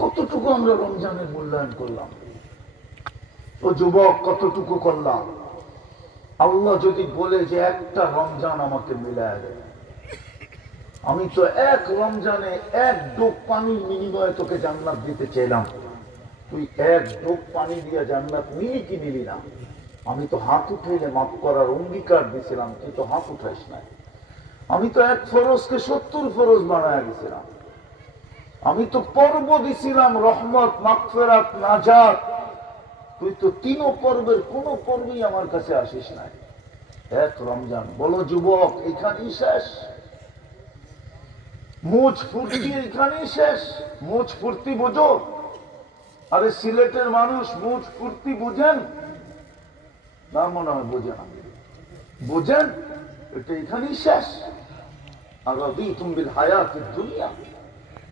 কতটুকু আমরা রমজানের মূল্যায়ন করলাম? ও যুবক, কতটুকু করলাম? আল্লাহ যদি বলে যে একটা রমজান আমাকে মিলায় দেয়, আমি তো এক রমজানে এক ডোক পানির বিনিময়ে তোকে জান্নাত দিতে চাইলাম, তুই এক ডোক পানি দিয়ে জান্নাত নিলি কি নিলি না? আমি তো হাত উঠাইলে মাফ করার অঙ্গীকার দিছিলাম, তুই তো হাত উঠাইস নাই। আমি তো এক ফরজকে 70 ফরজ বানায় দিছিলাম। আমি তো পর্ব দিছিলাম রহমত, মাগফিরাত, নাজাত, তুই তো 3 পর্বের কোন পর্বই আমার কাছে আসিস নাই। এক রমজান। বলো যুবক, এখানেই শেষ? মুজ ফুর্তি এখানেই শেষ? মুজ ফুর্তি বোঝো? আরে সিলেটের মানুষ মুজ ফুর্তি বুঝেন না? মনে হয় বোঝে না। বুঝেন? এটা এখানেই শেষ। আর রাদিতুম বিল হায়াতিদ দুনিয়া